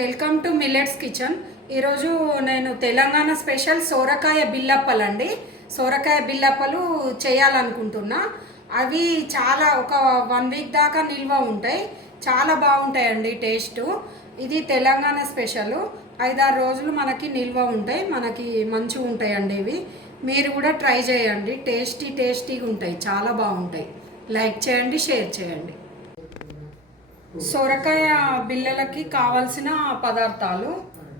Welcome to millets kitchen. ఈరోజు నేను Telangana special సోరకాయ బిల్లప్పలు అండి. సోరకాయ బిల్లప్పలు చేయాలనుకుంటున్నా. అవి చాలా ఒక 1 వీక్ దాకా నిల్వ ఉంటాయి. చాలా బాగుంటాయండి టేస్ట్. ఇది తెలంగాణ స్పెషల్. 5-6 రోజులు మనకి నిల్వ ఉంటాయి. మనకి మంచిగా ఉంటాయండి ఇవి. మీరు కూడా ట్రై చేయండి. టేస్టీగా ఉంటాయి. చాలా బాగుంటాయి. లైక్ చేయండి, షేర్ చేయండి. సొరకాయ బిళ్ళలకి కావాల్సిన పదార్థాలు: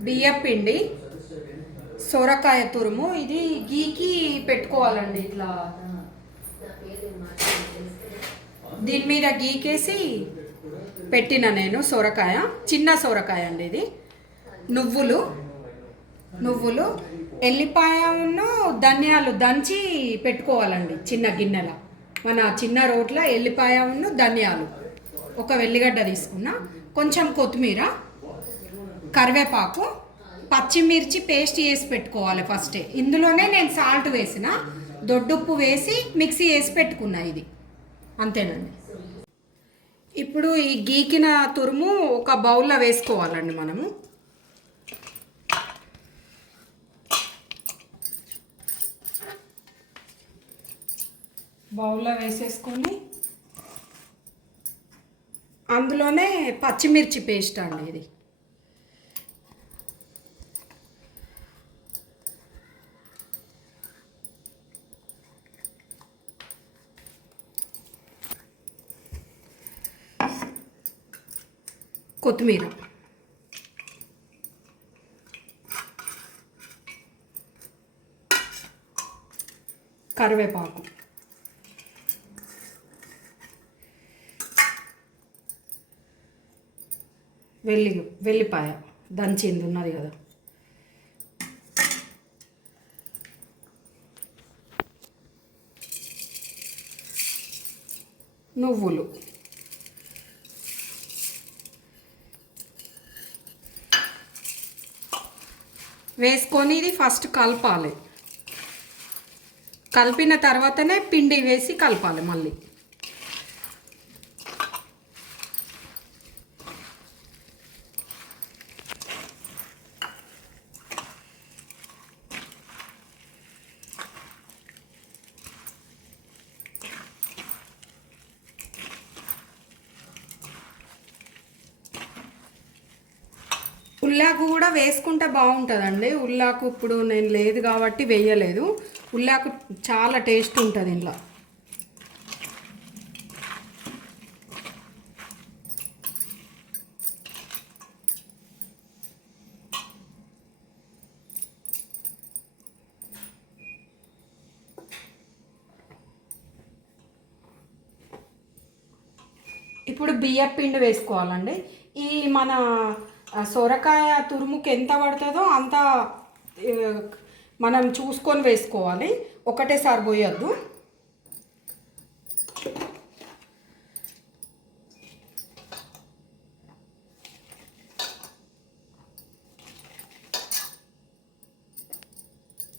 బియ్యం పిండి, సొరకాయ తురుము. ఇది గీకి పెట్టుకోవాలండి. ఇట్లా దీని మీద గీకేసి పెట్టిన నేను సొరకాయ, చిన్న సొరకాయ అండి ఇది. నువ్వులు, ఎల్లిపాయను ధనియాలు దంచి పెట్టుకోవాలండి చిన్న గిన్నెల. మన చిన్న రోట్లో ఎల్లిపాయను ధనియాలు, ఒక వెల్లిగడ్డ తీసుకున్నా, కొంచెం కొత్తిమీర, కరివేపాకు, పచ్చిమిర్చి పేస్ట్ చేసి పెట్టుకోవాలి ఫస్టే. ఇందులోనే నేను సాల్ట్ వేసిన, దొడ్డుప్పు వేసి మిక్సీ వేసి పెట్టుకున్నా. ఇది అంతేనండి. ఇప్పుడు ఈ గీకిన తురుము ఒక బౌల్లో వేసుకోవాలండి. మనము బౌల్లో వేసేసుకొని అందులోనే పచ్చిమిర్చి పేస్ట్ అండి ఇది. కొత్తిమీర, కరివేపాకు, వెల్లిపాయ దంచింది ఉన్నది కదా, నువ్వులు, వేసుకొని ఇది ఫస్ట్ కలపాలి. కలిపిన తర్వాతనే పిండి వేసి కలపాలి మళ్ళీ. ఉల్లాకు కూడా వేసుకుంటే బాగుంటుందండి. ఉల్లాకు ఇప్పుడు నేను లేదు కాబట్టి వేయలేదు. ఉల్లాకు చాలా టేస్ట్ ఉంటుంది ఇంట్లో. ఇప్పుడు బియ్యం పిండి వేసుకోవాలండి. ఈ మన సొరకాయ తురుముకి ఎంత పడుతుందో అంత మనం చూసుకొని వేసుకోవాలి. ఒకటేసారి పోయొద్దు.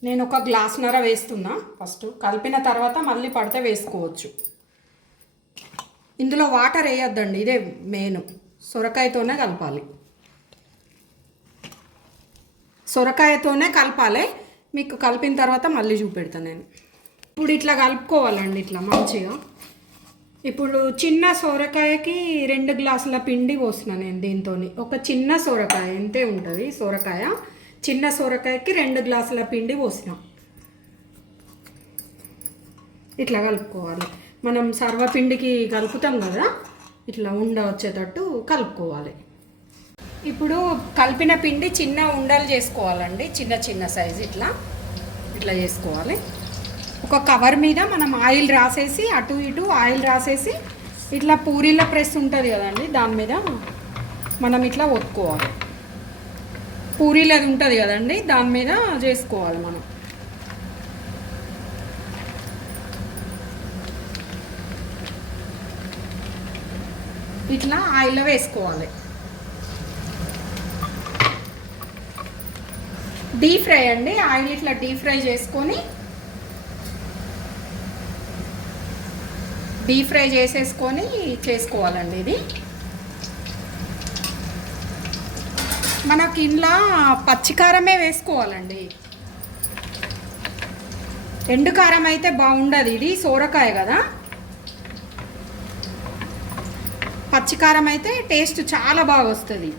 నేను 1 గ్లాసున్నర వేస్తున్నా. ఫస్ట్ కలిపిన తర్వాత మళ్ళీ పడితే వేసుకోవచ్చు. ఇందులో వాటర్ వేయొద్దండి. ఇదే మెయిన్. సొరకాయతోనే కలపాలి. సొరకాయతోనే కలపాలి. మీకు కలిపిన తర్వాత మళ్ళీ చూపెడతాను నేను. ఇప్పుడు ఇట్లా కలుపుకోవాలండి, ఇట్లా మంచిగా. ఇప్పుడు చిన్న సొరకాయకి 2 గ్లాసుల పిండి పోసిన నేను దీంతో. ఒక చిన్న సొరకాయ ఎంతే ఉంటుంది సొరకాయ. చిన్న సొరకాయకి 2 గ్లాసుల పిండి పోసిన. ఇట్లా కలుపుకోవాలి. మనం సర్వపిండికి కలుపుతాం కదా, ఇట్లా ఉండ వచ్చేటట్టు కలుపుకోవాలి. ఇప్పుడు కలిపిన పిండి చిన్న ఉండలు చేసుకోవాలండి. చిన్న సైజు ఇట్లా చేసుకోవాలి. ఒక కవర్ మీద మనం ఆయిల్ రాసేసి, అటు ఇటు ఆయిల్ రాసేసి, ఇట్లా పూరీల ప్రెస్ ఉంటుంది కదండి, దాని మీద మనం ఇట్లా ఒత్తుకోవాలి. పూరీలది ఉంటుంది కదండి, దాని మీద చేసుకోవాలి మనం. ఇట్లా ఆయిల్లో వేసుకోవాలి. డీప్ ఫ్రై అండి. ఆయిల్ ఇట్లా డీప్ ఫ్రై చేసుకొని, చేసుకోవాలండి ఇది. మనకి ఇంట్లో పచ్చికారమే వేసుకోవాలండి. ఎండు కారం అయితే బాగుండదు, ఇది సోరకాయ కదా. పచ్చికారం అయితే టేస్ట్ చాలా బాగా వస్తుంది.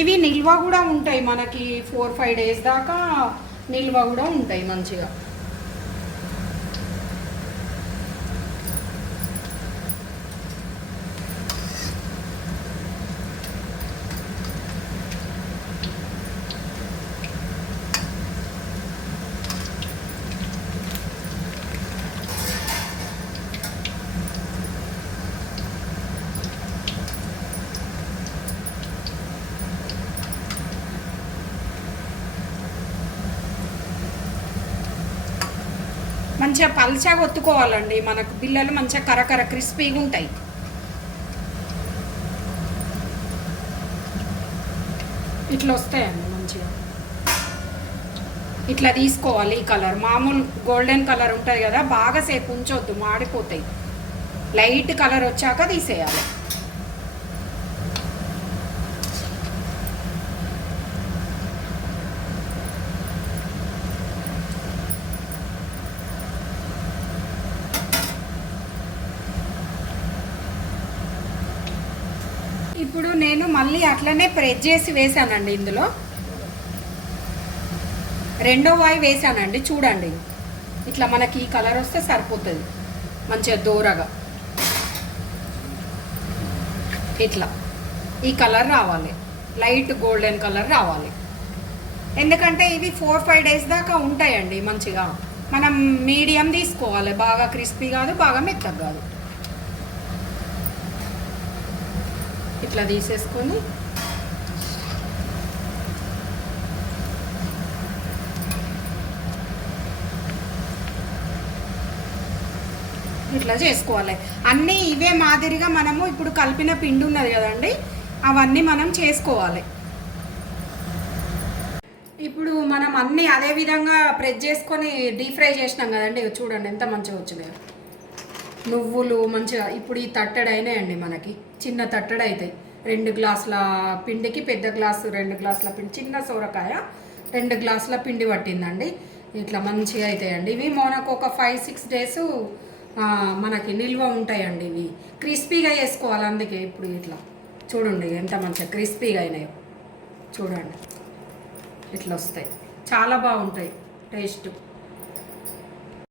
ఇవి నిల్వ కూడా ఉంటాయి, మనకి 4-5 డేస్ దాకా నిల్వ కూడా ఉంటాయి మంచిగా. మంచిగా పల్చగా ఒత్తుకోవాలండి, మనకు బిల్లలు మంచిగా కరకర క్రిస్పీగా ఉంటాయి. ఇట్లా వస్తాయండి మంచిగా. ఇట్లా తీసుకోవాలి. ఈ కలర్ మామూలు గోల్డెన్ కలర్ ఉంటుంది కదా, బాగా సేపు ఉంచొద్దు, మాడిపోతాయి. లైట్ కలర్ వచ్చాక తీసేయాలి. ఇప్పుడు నేను మళ్ళీ అట్లనే ప్రెస్ చేసి వేసానండి. ఇందులో రెండో వాయి వేసానండి. చూడండి, ఇట్లా మనకి ఈ కలర్ వస్తే సరిపోతుంది. మంచిగా దూరగా ఇట్లా ఈ కలర్ రావాలి, లైట్ గోల్డెన్ కలర్ రావాలి. ఎందుకంటే ఇవి 4-5 డేస్ దాకా ఉంటాయండి మంచిగా. మనం మీడియం తీసుకోవాలి, బాగా క్రిస్పీ కాదు, బాగా మెత్తగా కాదు. ఇట్లా తీసేసుకొని ఇట్లా చేసుకోవాలి. అన్నీ ఇవే మాదిరిగా మనము ఇప్పుడు కలిపిన పిండి ఉన్నది కదండి, అవన్నీ మనం చేసుకోవాలి. ఇప్పుడు మనం అన్నీ అదే విధంగా ప్రెస్ చేసుకొని డీప్ ఫ్రై చేసినాం కదండి. చూడండి ఎంత మంచిగా వచ్చినాయి నువ్వులు మంచిగా. ఇప్పుడు ఈ తట్టెడు అయినాయండి, మనకి చిన్న తట్టెడు అవుతాయి. 2 గ్లాసుల పిండికి పెద్ద గ్లాసు 2 గ్లాసుల పిండి, చిన్న సోరకాయ 2 గ్లాసుల పిండి పట్టిందండి. ఇట్లా మంచిగా అవుతాయండి. ఇవి మనకు ఒక 5-6 డేస్ మనకి నిల్వ ఉంటాయండి. ఇవి క్రిస్పీగా వేసుకోవాలి, అందుకే ఇప్పుడు ఇట్లా చూడండి ఎంత మంచిగా క్రిస్పీగా అయినాయో. చూడండి ఇట్లా వస్తాయి, చాలా బాగుంటాయి టేస్ట్.